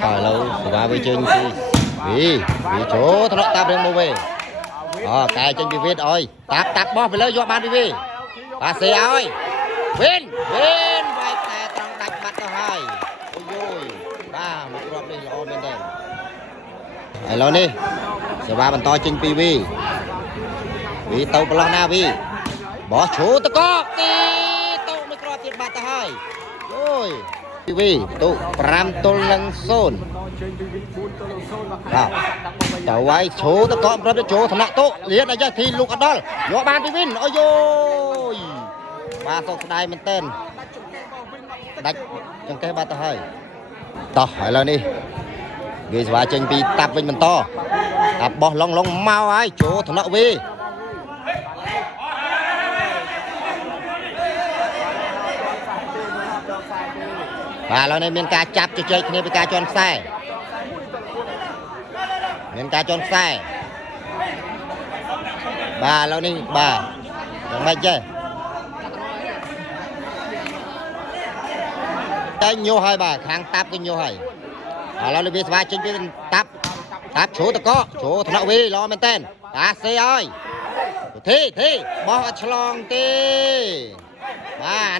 phải lâu và với chân vì chỗ thằng nó tạp đến mô về cái chân bị viết ơi tạp bó phải lấy vô ban đi ta xe ơi bên vai tay trong đánh bắt nó hai ôi ba một rộp đi lo bên đây hãy lo đi sẽ ba bàn to chân PV vì tàu Palana vì bỏ chỗ ta có tàu mới có tiền bạc ta hai ôi PV tụ pram tol lăng sơn tàu ai chỗ ta có rất chỗ thằng nọ tụ liệt này thì lục ở đó vô ban PV ôi ôi ba sọc đai mình tên đánh trong cái ba ta hai to hãy lo đi vì và chân bị tập với mình to tập bỏ long mau ai chỗ thằng nọ về và lo này miền ca chắp cho chơi này ca cho anh sai miền ca cho anh sai bà lo này bà chẳng may chơi cái nhiều hai bà khang táp cái nhiều hai lo này biết và chân biết táp chỗ ta có chỗ thằng nào về lo mình tên ta xe ơi thế bỏ chlong tê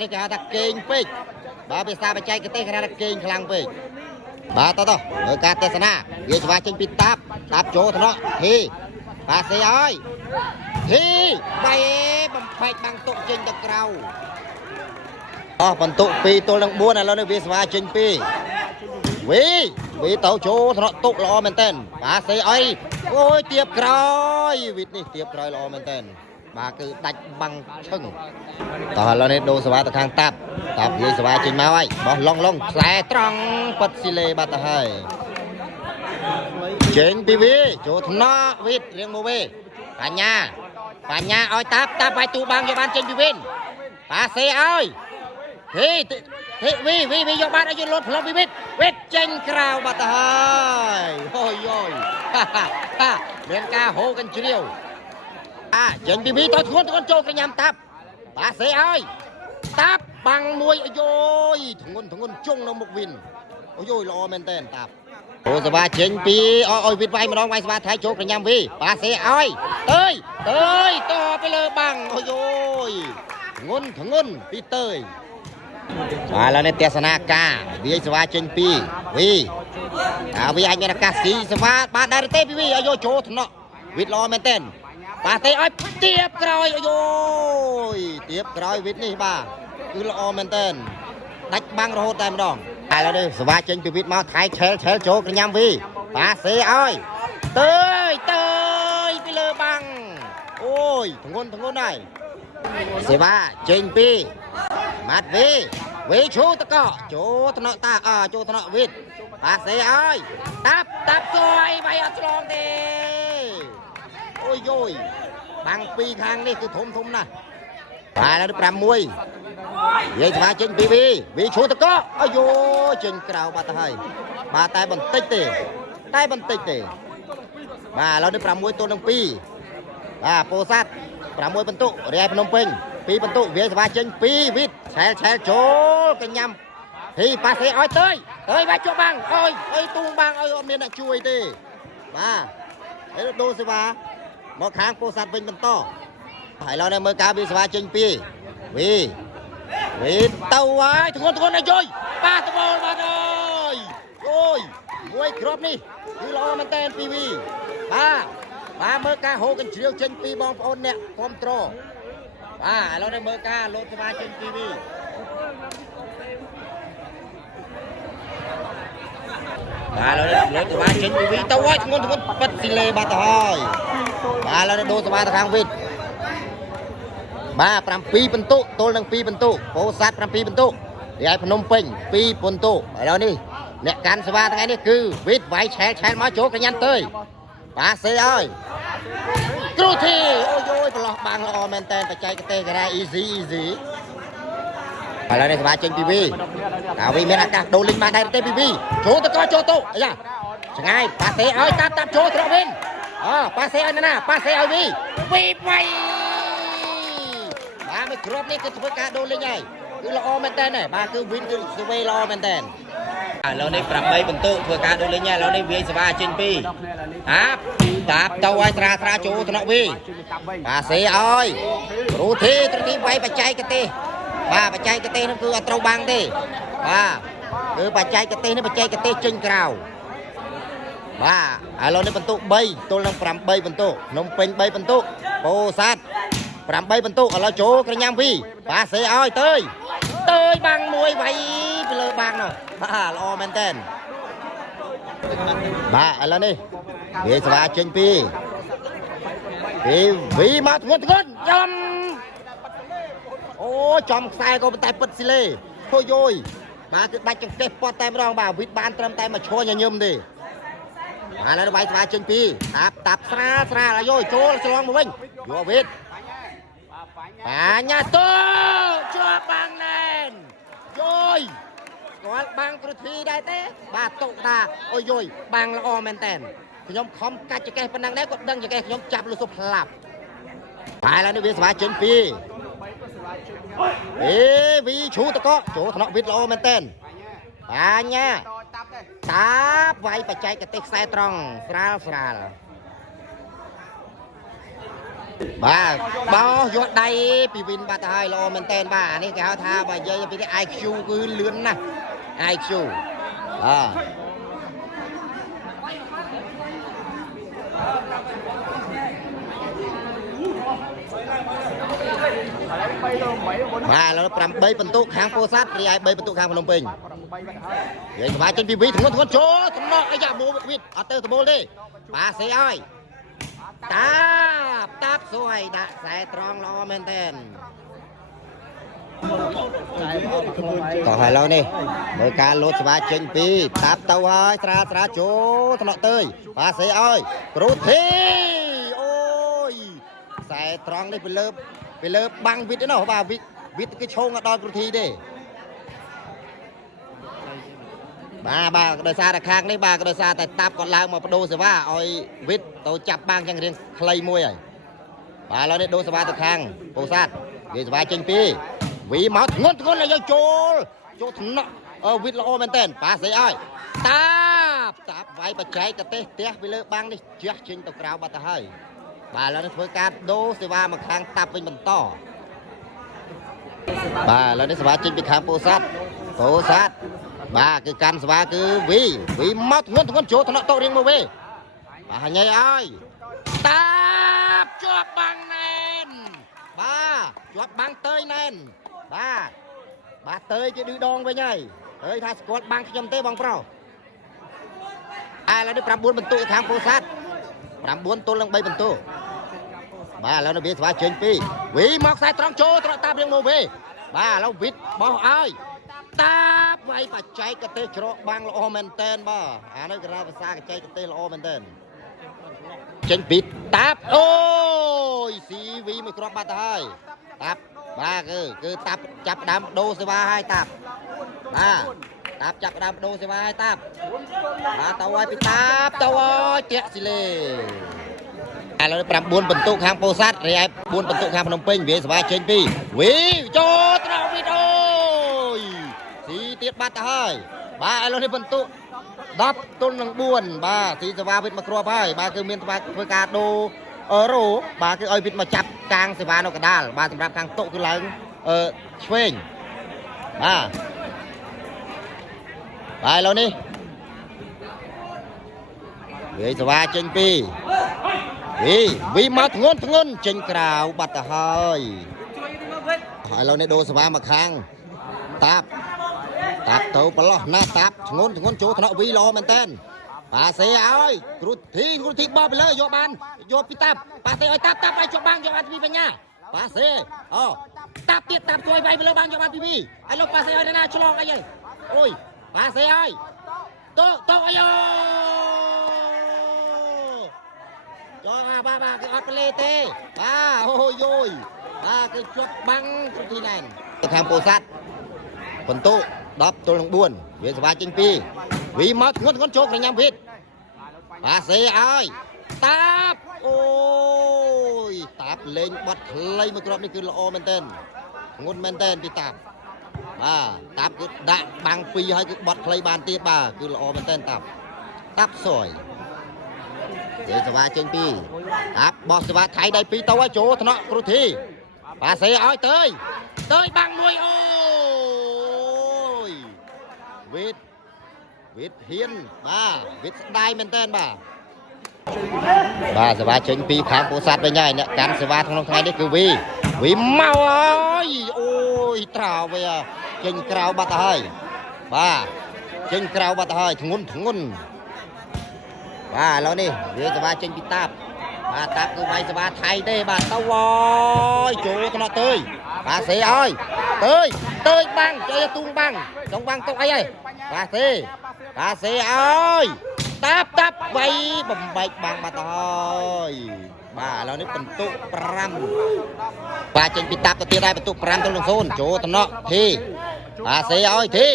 นี่cái ta kinh pích bà bị saoไปchạy cái tê cái kinh khlang pích bà to người ca tê sana biết và chân biết táp chỗ thằng nó thì ta xe ơi thì bay bằng tụng chân ta cầu phần tụ pi tôi đang buôn này nó được biết và chân pi vì tàu chỗ nó tụ lo men tên bà xây ấy ôi tiếp rồi vịt đi tiếp rồi lo men tên bà cứ đánh bằng chân tao lo nên đồ sờ khang tạp gì sờ trên máu ấy bỏ long xe trăng bật xì lê bà ta hay trên PV chỗ nó vịt riêng mô bê bà nhà ơi tạp phải tụ bằng cho ban trên PV bà xây ơi thế vì do bạn ở trên lốt lòng biết tranh crowd bà ta hai ôi ha bên ca hôกันchiều chân PV tôi thuôn con trâu cái nhằm tạp bà sẽ ơi tạp bằng mùi ôi thằng ngôn chung nó một vin ôi lo men tên tạp ôi giờ bà chân PV ôi vịt vai mà nó vai thái chốt cái nhằm vì bà sẽ ơi tới toไปเลยbằng ôi thằng ngôn đi tới là này tiasana ca vì swa chân pi vì anh là ca sĩ swa ba đại tê pi ayo chỗ thằng nọ vịt lo men tên bà tê ơi tiếp rồi ôi tiếp rồi vịt này bà cứ lo men tên đánh băng rồi tay đòn là đây swa chân pi vịt mà thái chel chỗ cái nhâm vì bà tê ơi tới pi lơ băng ôi thằng ngôn này swa chân pi mát về chỗ ta có chỗ thằng nọ ta chỗ thằng nọ vịt bà sẽ ơi táp rồi mày ở trong đi ôi bằng pi khang đi cứ thum nè bà là được làm muối vậy mà trên PV vì chỗ ta có ôi trên cầu bà ta hay bà tay bằng tích tề bà là được làm muối tôn đồng pi bà po sát làm muối bận tụ để Phnom Penh pi bận tụ về và trên pi vịt xe chỗ cái nhầm thì bà sẽ ơi tới ba chỗ bằng ôi tung bằng ôi ôm nên đã chui đi bà đấy đô sẽ bà một kháng po sát vinh bận to phải lo này mới cá bị và trên pi vì tàu ấy thằng con này chơi ba tàu bò bà ơi ôi muối crop đi cứ lo mình tên PV ba mới cá hô cái chiều trên pi bong ôn nè control lo đây mơ ca lột cho ba trên TV lo đây lột cho ba trên TV tao ơi ngon bật xì lê ba thôi lo đây đô cho ba thằng hàng vịt ba pram pi bận tụ tôi đang pi bận tụ phố sát pram pi bận tụ để ai Phnom Penh pi bận tụ ở đâu đi nè can số ba thằng ấy đi cứ vịt váy chè má chỗ cái nhăn tơi ba xe ơi cứ thì ôi lọt bằng lo men tên phải chạy cái tê cái này easy phải là đây ba trên PV vì miền Bắc đồ linh ba đây tê PV chỗ tôi có chỗ tụ à chẳng ai ba xe ơi tap chỗ thọ bên ba xe ơi nè ba xe ơi vì vậy ba mới crop này cứ thôi cả đồ linh này cứ lo men tên này ba cứ win cứ về lo men tên ឥឡូវនេះ8បន្ទុកធ្វើការដូចលេងឥឡូវនេះវាយសេវាចេញពីតាប់ទៅឲ្យស្រាចូលថ្នាក់វីបាទសេឲ្យគ្រូធីវាយបច្ចេកទេសបាទបច្ចេកទេសនោះគឺអត់ត្រូវបាំងទេបាទគឺបច្ចេកទេសនេះបច្ចេកទេសចេញក្រៅបាទឥឡូវនេះបន្ទុក3ទល់នឹង8បន្ទុកនំពេញ3បន្ទុកពោធិ៍សាត់8បន្ទុកឥឡូវចូលក្រញាំវីបាទសេឲ្យទៅបាំងមួយវាយពីលើបាំងនោះបាទល្អមែនតើបាទឥឡូវនេះវាស្វាចេញពីវីមកធ្ងន់ចំអូចំខ្សែក៏ប៉ុន្តែពិតស៊ីលេហូយយបាទគឺដាច់ចង្កេះពត់តែម្ដងបាទវិតបានត្រឹមតែមកឈរញញឹមទេបាទឥឡូវវាយស្វាចេញពីតាប់ស្រាលយោចូលឆ្លងមកវិញយកវិតបាញ់ទៅជាប់បាំងណែនយោយគាត់បាំងគ្រូធីដែរទេបាទតុកតាអូយយោយបាំងល្អមែនតើខ្ញុំខំកាច់ចង្កេះប៉ុណ្ណឹងដែរគាត់ដឹងចង្កេះខ្ញុំចាប់លុះសុបផ្លាប់ហើយឡើយនេះវាស្វាចេញពីវីឈូតកចូលថ្នាក់វិតល្អមែនតើបាញ់តាប់វាយបច្ចេកទេសខ្សែត្រង់ស្រាលបាទបោះយកដៃពីវិនបាត់ទៅហើយល្អមែនតើបាទអានេះគេហៅថាបើនិយាយពី IQ គឺលឿនណាស់ IQ បាទឥឡូវ8បន្ទុកខាងពោធិ៍សាត់រីឯ3បន្ទុកខាងភ្នំពេញនិយាយស្វាចេញពីវីធ្ងន់ចូលតំណក់អាយ៉ាមូវិតអត់ទៅត្បូលទេបាទសេឲ្យតាប់សួយដាក់ខ្សែត្រង់ល្អមែនតើក៏ឥឡូវនេះមើលការលោតស្វាចេញពីតាប់ទៅហើយស្រាចូលថ្នាក់ទៅបាទសេឲ្យគ្រូធីអូយខ្សែត្រង់នេះពីលើបាំងវិតទេណោះបាទវិតគេឈោងដល់គ្រូធីទេបាទដោយសារតែខាងនេះបាទដោយសារតែតាប់គាត់ឡើងមកបដូរសេវាឲ្យវិតទៅចាប់បាំងចឹងរៀងខ្លីមួយហើយបាទឥឡូវនេះដូរសេវាទៅខាងពោធិ៍សាត់និយាយសេវាចេញពីវីមកធ្ងន់ឲ្យយកចូលថ្នាក់វិតល្អមែនតើបាទស្អីឲ្យតាប់វាយបច្ចេកទេសផ្ទះពីលើបាំងនេះជះចេញទៅក្រៅបាត់ទៅហើយបាទឥឡូវនេះធ្វើការដូរសេវាមកខាងតាប់វិញបន្តបាទឥឡូវនេះសេវាចេញពីខាងពោធិ៍សាត់បាទគឺកាន់ស្វាគឺវីមកធ្ងន់ចូលថ្នាក់តោរៀងមកវិញបាទញ៉ៃឲ្យតាប់ជាប់បាំងណែនបាទជាប់បាំងទៅណែនបាទទៅគេឌឺដងវិញហើយថាស្គាល់បាំងខ្ញុំទេបងប្រុសឥឡូវនេះ9បន្ទុកខាងពោធិ៍សាត់9ទល់នឹង3បន្ទុកបាទឥឡូវនេះវាស្វាចេញពីវីមកខ្សែត្រង់ចូលត្រក់តាប់រៀងមកវិញបាទឥឡូវវិតបោះឲ្យតាប់វាយបច្ចេកទេសច្រកបាំងល្អមែនតើបាទអានេះគេហៅភាសាបច្ចេកទេសល្អមែនតើចេញពីតាប់អូយស៊ីវីមួយគ្រាប់បាត់ទៅហើយតាប់បាទគឺតាប់ចាប់ដើមដូរសេវាឲ្យតាប់បាទចាប់ដើមដូរសេវាឲ្យតាប់បាទទៅឲ្យពីតាប់ទៅឲ្យតាក់ស៊ីលេឥឡូវ9បន្ទុកខាងពោធិ៍សាត់រីឯ4បន្ទុកខាងភ្នំពេញវាសេវាចេញពីវីចូលត្រង់វីដអូស៊ីទៀតបាត់ទៅហើយបាទឥឡូវនេះបន្ទុក10ទល់នឹង4បាទស៊ីសេវាវិតមកគ្រាប់ហើយបាទគឺមានធ្វើការដូររ៉ូបាទគឺឲ្យវិតមកចាប់កាងសេវានៅកណ្ដាលបាទសម្រាប់ខាងតុគឺឡើងឆ្វេងបាទឥឡូវនេះវាសេវាចេញពីវីមកធ្ងន់ចេញក្រៅបាត់ទៅហើយឥឡូវនេះដូរសេវាមកខាងតាប់ទៅប្រឡោះណាតាប់ធ្ងន់ចូលថ្នាក់វីល្អមែនតើបាទសេឲ្យគ្រូធីបោះទៅលើយកបានយកពីតាប់បាទសេឲ្យតាប់ឲ្យជាប់បាំងយកបានពីបញ្ញាបាទសេតាប់ទៀតតាប់ជួយវាយទៅលើបាំងយកបានពីវីឥឡូវបាទសេឲ្យណាឆ្លងអីហើយអូយបាទសេឲ្យតោអាយ៉ចូលបាទគឺអត់ប្លេទេបាទអូយយបាទគឺជាប់បាំងគ្រូធីណែនខាងពោធិ៍សាត់បន្ទុក10ទល់នឹង4វាសេវាចេញពីវីមកធ្ងន់ចូលក្រញាំវិតបាទសេឲ្យតាប់អូយតាប់លេងបាត់ខ្លីមួយគ្រាប់នេះគឺល្អមែនតើធ្ងន់មែនតើពីតាប់ តាប់គឺដាក់បាំងពីរហើយគឺបត់ខ្លីបានទៀតបាទគឺល្អមែនតើតាប់សយទេសេវាចេញពីតាប់បោះសេវាថៃដៃពីរទៅឲ្យចូលថ្នាក់គ្រូធីបាសេឲ្យទៅបាំងមួយអូយវិតហ៊ានបាទវិតស្ដាយមែនតើបាទសេវាចេញពីខាងពោធិ៍សាត់វិញហើយអ្នកកាន់សេវាក្នុងថ្ងៃនេះគឺវីមកហើយអូយត្រាវវាចេញក្រៅបាត់ទៅហើយបាទចេញក្រៅបាត់ទៅហើយធ្ងន់បាទឥឡូវនេះវាសេវាចេញពីតាប់បាទតាប់គឺវាយសេវាថៃទេបាទទៅអើយចូលថ្នាក់ទៅបាទសេឲ្យទៅបាំងចេះទូងបាំងចង់បាំងទុកអីហើយបាទសេឲ្យតាប់វាយបំបែកបាំងបាត់ទៅហើយបាទឥឡូវនេះបន្ទុក5បាទចេញពីតាប់ទៅទៀតដែរបន្ទុក5ទៅនឹង0ចូលថ្នាក់ធីបាទសេឲ្យធី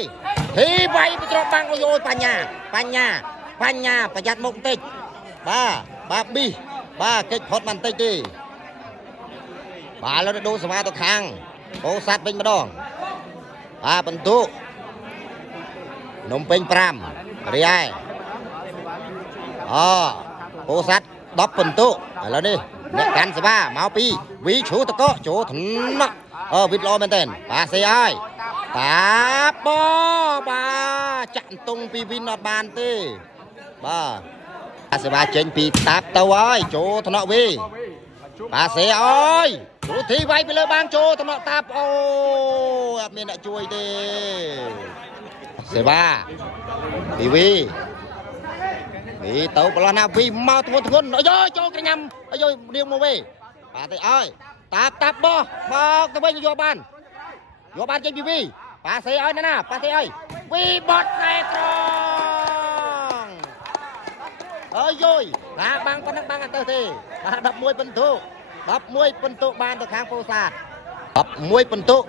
វាយទៅត្របាំងអូយបញ្ញាប្រយ័ត្នមុខបន្តិចបាទប៊ីបាទកិច្ចផុតបន្តិចទេបាទឥឡូវដូរសេវាទៅខាងពោធិ៍សាត់វិញម្ដងបាទបន្ទុកនំពេញ5រីឯពោធិ៍សាត់10បន្ទុកឥឡូវនេះអ្នកកាន់សេវាមកពីវីឈូតកចូលថ្នាក់វិតល្អមែនតើបាទសេឲ្យតាបបាទចាក់តុងពីវិនអត់បានទេបាទសេវាចេញពីតាប់ទៅហើយចូលថ្នាក់វីបាទសេឲ្យគ្រូធីវាយពីលើបានចូលថ្នាក់តាប់អូអត់មានអ្នកជួយទេសេវាពីវីទៅប្រឡោះណាវីមកធ្ងន់អើយចូលក្រញ៉ាំអើយរៀងមកវិញបាទទៅឲ្យតាប់បោះមកទៅវិញយកបានចេញពីវីបាទសេឲ្យណាបាទសេឲ្យវីបត់ខ្សែត្រង់អើយបាទបាំងប៉ុណ្ណឹងបាំងអត់ទៅទេបាទ11បន្ទុកបានទៅខាងពោធិ៍សាត់11បន្ទុក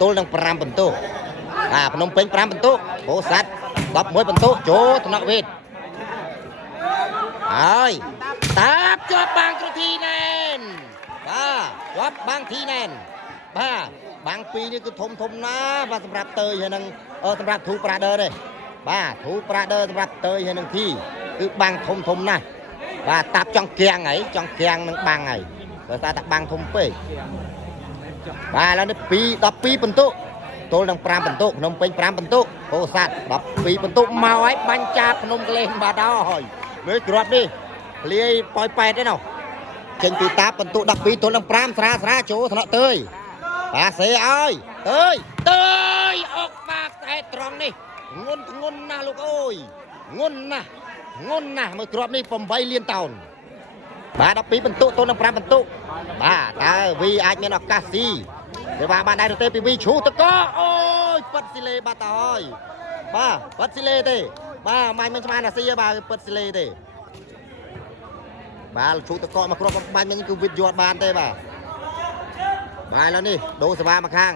ទល់នឹង5បន្ទុកបាទភ្នំពេញ5បន្ទុកពោធិ៍សាត់11បន្ទុកចូលថ្នាក់វិទ្យហើយតាប់ជាប់បាំងគ្រូធីណែនបាទជាប់បាំងធីណែនបាទបាំងពីរនេះគឺធំណាស់បាទសម្រាប់តើយហើយនឹងសម្រាប់ធូប្រាដឺទេបាទធូប្រាដឺសម្រាប់តើយហើយនឹងធីគឺបាំងធំណាស់បាទតាប់ចង់គាំងនឹងបាំងហើយដោយសារតែបាំងធំពេកបាទឥឡូវនេះ12បន្ទុកទល់នឹង5បន្ទុកភ្នំពេញ5បន្ទុកពោធិ៍សាត់12បន្ទុកមកហើយបាញ់ចាប់ភ្នំក្លេសបាទហើយមើលគ្រាប់នេះលាយប៉ោយប៉ែតទេណោះចេញពីតាប់បន្ទុក12ទល់នឹង5ស្រាចូលថ្នាក់ទៅបាទសេឲ្យទៅអុកបាក់ខ្សែត្រង់នេះងុនណាស់លោកអើយងុនណាស់មើលគ្រាប់នេះ8លានតោនបាទ12បន្ទុកទល់នឹង5បន្ទុកបាទតើវីអាចមានឱកាសស៊ីទេបាទបានដែរទៅពីវីឈូតកអូយប៉ិតស៊ីលេបាត់ទៅហើយបាទប៉ិតស៊ីលេទេបាទមិនស្មានអាស៊ីទេបាទប៉ិតស៊ីលេទេបាទឈូតកមកគ្រាប់បាញ់មិញគឺវិតយកបានទេបាទឥឡូវនេះដូរសេវាមកខាង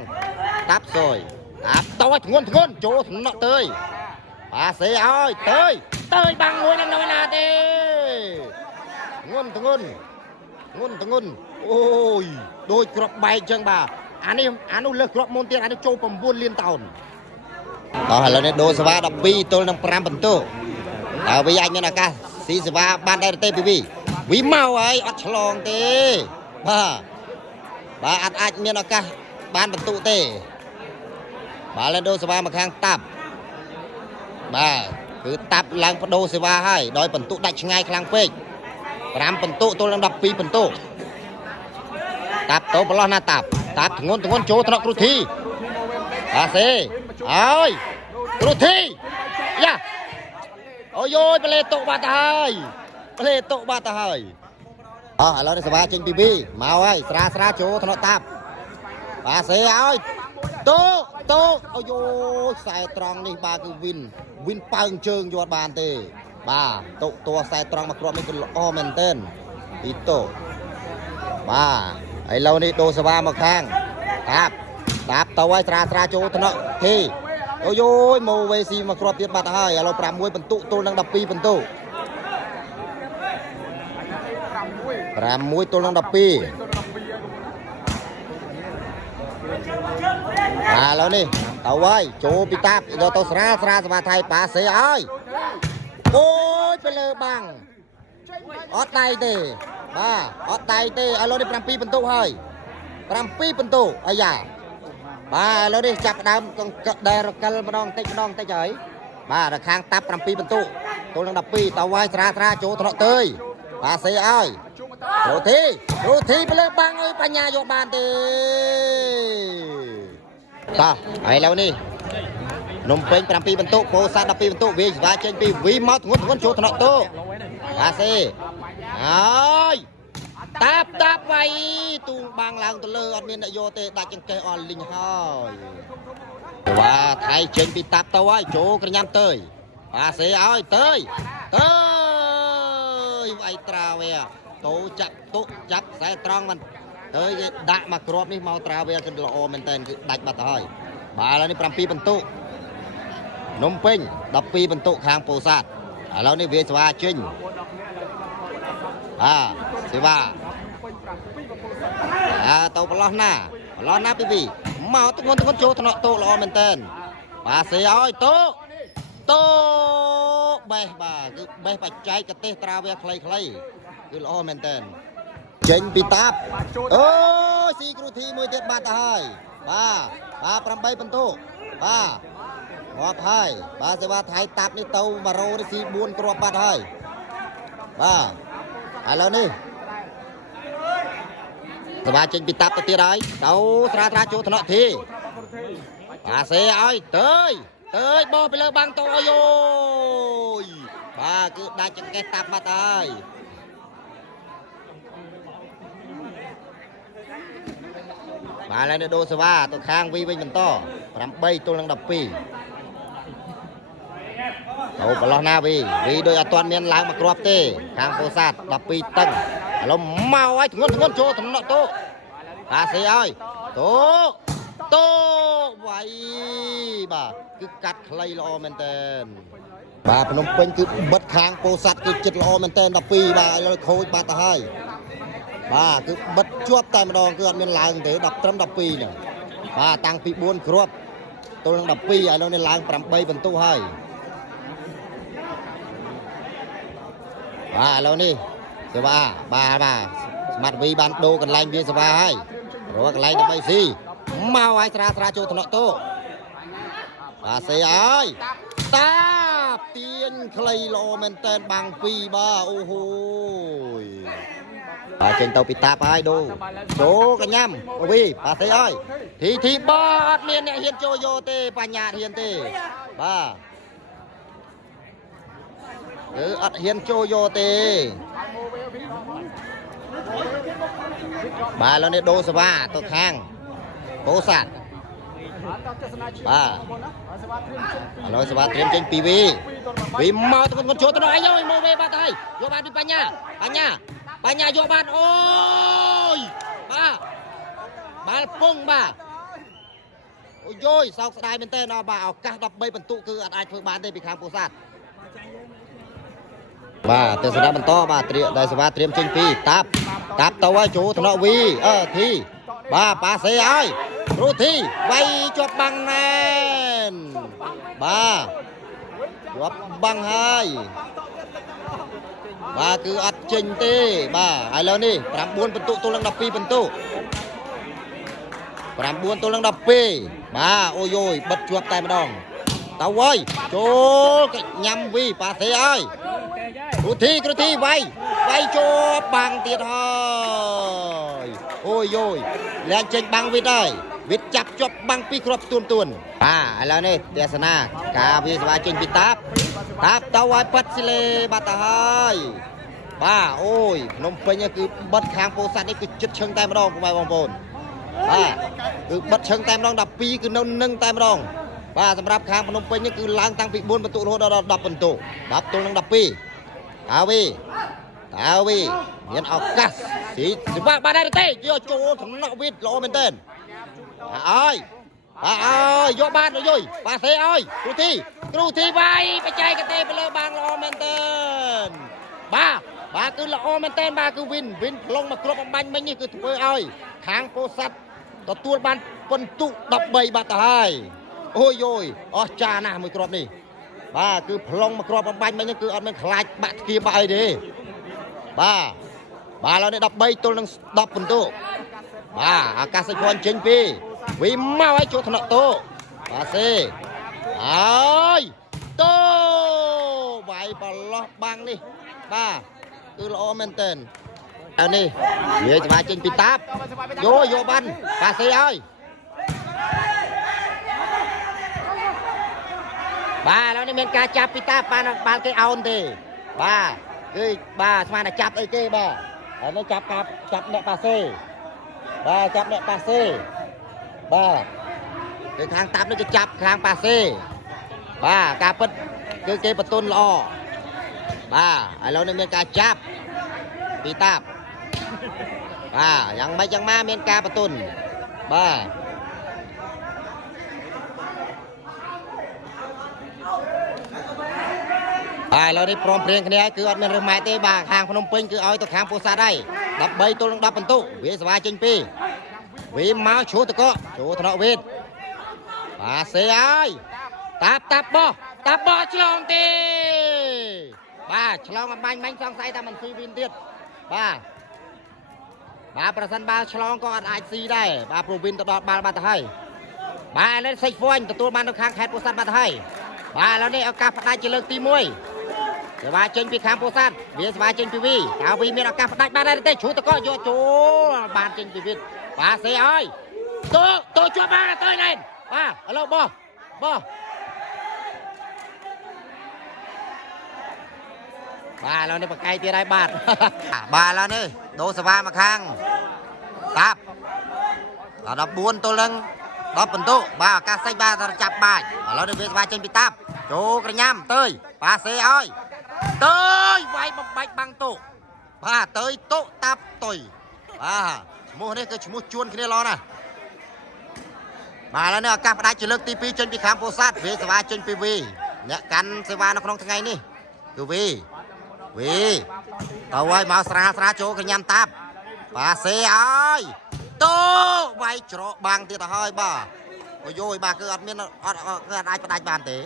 តាប់សយតាប់តោធ្ងន់ចូលថ្នាក់ទៅបាទសេឲ្យទៅបាំងមួយនឹងនៅណាទេធ្ងន់អូយដូចគ្រាប់បែកចឹងបាទអានោះលើសគ្រាប់មុនទៀតអានេះចូល9លានតោនឥឡូវនេះដូរសេវា12ទល់នឹង5បន្ទុកតើវាអាចមានឱកាសស៊ីសេវាបានដែរទេពីវីមកហើយអត់ឆ្លងទេបាទអត់អាចមានឱកាសបានបន្ទុកទេបាទលើដូរសេវាមកខាងតាប់បាទគឺតាប់ឡើងបដូរសេវាហើយដោយបន្ទុកដាច់ឆ្ងាយខ្លាំងពេក5បន្ទុកទល់នឹង12បន្ទុកតាប់ទៅប្រឡោះណាតាប់ធ្ងន់ចូលថ្នាក់គ្រូធីបាទសេឲ្យគ្រូធីយ៉ាអូយប្លេតុបាត់ទៅហើយឥឡូវនេះសេវាចេញពីវីមកហើយស្រាចូលថ្នាក់តាប់បាទសេឲ្យតូអូយខ្សែត្រង់នេះបាទគឺវិនប៉ើងជើងយកបានទេបាទតួខ្សែត្រង់មកគ្រាប់នេះគឺល្អមែនទែនទីតូបាទឥឡូវនេះដូរសេវាមកខាងតាប់ទៅហើយស្រាចូលថ្នាក់ធីអូយម៉ូវេស៊ីមកគ្រាប់ទៀតបាត់ហើយឥឡូវ6បន្ទុកទល់នឹង12បន្ទុក6ទល់នឹង12 bà lâu đi tàu ơi chú bị tạp do tàu sra và thầy bà xe ơi ôi bây giờ bằng ót tay tê bà ót tay tê ở lâu đi pram pi bần tụ hơi pram pi bần tụ ai da bà lâu đi chặt đám con đè cal đong tay trời bà là khang tạp pram pi bần tụ tôi đang đập pi tàu ơi sra chú thọ tơi bà xe ơi rồi thi bây giờ bằng ơi bà nhà vô bàn tê ta ai lâu đi nôm bên pram pi bần tụ cô sa đập pi bần tụ vì và trên pi vì máu ngôn chú thọ tụ bà xe ơi tap vậy tung bang lang tơ lơ admin đại vô tê đại chân kê on linh hơi và thay trên pi tap tao ấy chú cái nhám tơi bà xe ơi tới vậy trào về tổ chặt xe trăng mình tới đã mà crop đi mau trào về cái lọ mình tên cứ đạch mà thôi bà là đi pram pi bần tụ nôm pin đập pi bần tụ khang pô sát lâu đi về xóa chinh xí ba tàu lo na vì mau tụi con chỗ thằng nọ tụ lọ mình tên bà xí ơi tô bè bà cứ bè phải cháy cái tê trao về clay cứ lọ mình tên chinh bị táp ơi xí kêu thi môi tiết ba ta hai ba pram bay bần tụ ba ngọt hai ba sẽ ba thái táp đi tàu mà rô đi xí buôn crop ba hai ba lâu đi ba trên bị táp tia đấy đâu ra chỗ thằng nọ thì bà xe ơi tới bo bây giờ băng tôi rồi bà cứ đai chân cái táp mà tay bà lên đô xe ba tôi khang vi mình to làm bay tôi đang đập pi đâu bà lo na vì đôi toàn miền láng mà crop tê khang phố sát đập pi tầng nó mau ấy ngôn chỗ thằng nọ tô bà xe ơi tô vậy bà cứ cắt clay lo men tên bà Phnom Penh cứ bật khang phố sát cứ chật lo men tên đập pi bà rồi khôi bà ta hai bà cứ bật chuột tay mà đòn cứ ăn miền láng thế đập trâm đập pi nè bà tăng pi buôn crop tôi đang đập pi ai nó nên láng pram bay bần tu hai bà lâu đi số ba mặt vì ban đô cần lanh viên số ba hai rồi cần lanh bay gì mau ai ra chỗ thọ tô bà xe ơi táp tiền clay lo men tên bằng pi ba ô hôi trên tàu bị táp ai đô chỗ cái nhâm vì bà xe ơi thì ba miền này hiền cho vô tê bà nhà hiền tê ba hiền cho vô tê bà lo này đô số ba tôi khang cố sản bà nói số ba tiền trên pv vì mau tôi còn chỗ tôi nói rồi mua về ba tay vô ban đi bà nhà vô ban ôi bà pung bà ôi rồi sao đai bên tên nó bảo các đập bay bẩn tụ cứ ai phương bán đây bị kháng cố sản bà từ sau đó mình to bà đây số ba tiêm trên pi táp tàu ai chú thằng nọ vi thì bà xe ơi rồi thì vay cho bằng nền bà cho bằng hai bà cứ ắt trình tê bà ai lớn đi pram buôn bần tụ tôi đang đập pi bần tụ pram buôn tôi đang đập pi bà ôi ôi bật chuột tay mà đòn tao ơi chỗ cái nhầm vi bà xe ơi cứ thi vay cho bằng tiền thôi ôi ôi lên trên băng vịt ơi vịt chặt cho băng pi crop tuôn là này tia sana cả vi va trên vịt táp tao ai bắt xí lê bà ta hai bà ôi nông Penh cứ bật khang phố sát đấy cứ chật chân tay mà đong của bài bóng bồn cứ bật chân tay mà đong đập pi cứ nâng tay mà đong bàสำหรับ khang Phnom Penh cứ lang tăng bị buôn bật tụ thôi đập bật tụ đập tôi đang đập pi tao vi nhận áo cắt xí ba đây tê chưa chỗ thằng nọ vịt lộ bên tên ơi bà ơi vô ban rồi bà thế ơi cru thi bay phải chạy cái tê phải lơ bang lộ bên tên bà cứ lộ bên tên bà cứ vin lông mà crop banh mình như cứ thôi ơi kháng phố sắtตัวban បន្ទុក13បាត់ទៅហើយអូយយអស់ចាណាស់មួយគ្រាប់នេះបាទគឺប្លង់មកគ្រាប់បំបាញ់មិញគឺអត់មានខ្លាចបាក់ធ្គាបាក់អីទេបាទឥឡូវនេះ13ទល់នឹង10បន្ទុកបាទអាកាសភ័ណ្ឌចេញពីវិមកឲ្យចូលថ្នាក់តូបាទសេហើយតូវាយប្រឡោះបាំងនេះបាទគឺល្អមែនតើហើយនេះនិយាយច្បាស់ចេញពីតាបយកបានបាទសេហើយបាទឥឡូវនេះមានការចាប់ពីតាបបានគេអោនទេបាទគឺបាទស្មានតែចាប់អីគេបាទហើយនេះចាប់អ្នកប៉ាសេបាទចាប់អ្នកប៉ាសេបាទគឺខាងតាប់នេះគេចាប់ខាងប៉ាសេបាទការពិតគឺគេបន្ទុនល្អបាទឥឡូវនេះមានការចាប់ពីតាប់បាទយ៉ាងម៉េចយ៉ាងម៉ាមានការបន្ទុនបាទឥឡូវនេះព្រមព្រៀងគ្នាគឺអត់មានរើសម៉ែទេបាទខាងភ្នំពេញគឺឲ្យទៅខាងពោធិ៍សាត់ហើយ13ទល់នឹង10បន្ទុកវាសវាចេញពីវាមកឈូតកកចូលថ្នាក់វេទបាទសេហើយតាប់បោះឆ្លងទេបាទឆ្លងអំបាញ់មិញសង្ស័យថាមិនស៊ីវីនទៀតបាទប្រសិនបើឆ្លងក៏អត់អាចស៊ីដែរបាទព្រោះវីនទៅដល់បាល់បាត់ទៅហើយបាទឥឡូវសេចហ្វ័ញទទួលបាននៅខាងខេត្តពោធិ៍សាត់បាត់ទៅហើយបាទឥឡូវនេះឱកាសផ្ដាច់ជាលើកទី1ស្វាចេញពីខាងពោធិ៍សាត់វាស្វាចេញពីវីតើវីមានឱកាសផ្ដាច់បានដែរទេជ្រូតកយកចូលបានចេញពីវីតបាទសេឲ្យតូជាប់បានទៅណែនបាទឥឡូវបោះបាទឥឡូវនេះបកកាយទៀតហើយបាទឥឡូវនេះដូរស្វាមកខាងតាប់14ទល់នឹង10បន្ទុកបាទឱកាសសេចបាទចាប់បាច់ឥឡូវនេះវាស្វាចេញពីតាប់ចូលក្រញាំទៅបាទសេឲ្យទៅវាយបំបាច់បាំងតុបាទទៅតុតាប់តុយបាទឈ្មោះនេះគឺឈ្មោះជួនគ្នាល្អណាស់បាទឥឡូវនេះឱកាសផ្ដាច់ជាលើកទី2ចេញពីខាងពោធិ៍សាត់វាស្វាចេញពីវីអ្នកកាន់សេវានៅក្នុងថ្ងៃនេះគឺវីទៅហើយមកស្រាលចូលក្រញាំតាប់បាទសេឲ្យទៅវាយច្រកបាំងទៀតទៅហើយបាទអូយបាទគឺអត់អាចផ្ដាច់បានទេឥ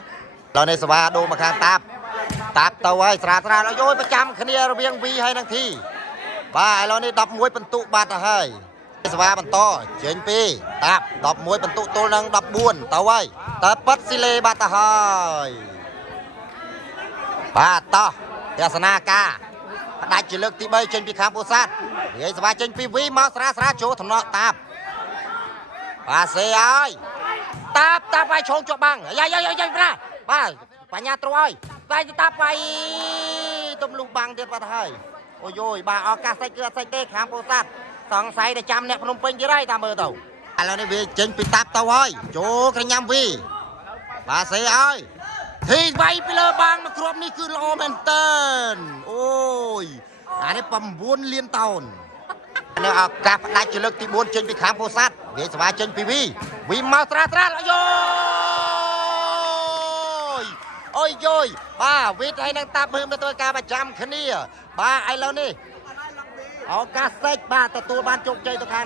ឡូវនេះសេវាដូរមកខាងតាប់ទៅហើយស្រាលអូយប្រចាំគ្នារវាងវីហើយនឹងធីបាទឥឡូវនេះ11បន្ទុកបាត់ទៅហើយសេវាបន្តចេញពីតាប់11បន្ទុកទល់នឹង14ទៅហើយតើប៉ាត់ស៊ីលេបាត់ទៅហើយបាទតោះទស្សនាការផ្ដាច់ជាលើកទី3ចេញពីខាងពោធិ៍សាត់និយាយសេវាចេញពីវីមកស្រាលចូលថ្នាក់តាប់បាទសេហើយតាប់ឲ្យឈោងជាប់បាំងយ៉ាប្រាបាទបញ្ញាត្រួយតែតាប់ឲ្យទំលុះបាំងទៀតបាត់ហើយអូយបាទឱកាសសេចគឺអត់សេចទេខាងពោធិ៍សាត់សង្ស័យតែចាំអ្នកភ្នំពេញទៀតហើយតាមមើលទៅឥឡូវនេះវាចេញពីតាប់ទៅហើយចូលក្រញាំវីបាទសេឲ្យធីវាយពីលើបាំងមកគ្រាប់នេះគឺល្អមែនតើអូយអានេះ9លានតោននៅឱកាសផ្ដាច់ជាលើកទី4ចេញពីខាងពោធិ៍សាត់វាស្វាចេញពីវីមកស្រាលអូយបាទវីតហើយនឹងតាប់មើលទៅការប្រចាំគ្នាបាទឥឡូវនេះឱកាសសេចបាទទទួលបានជោគជ័យទៅខាង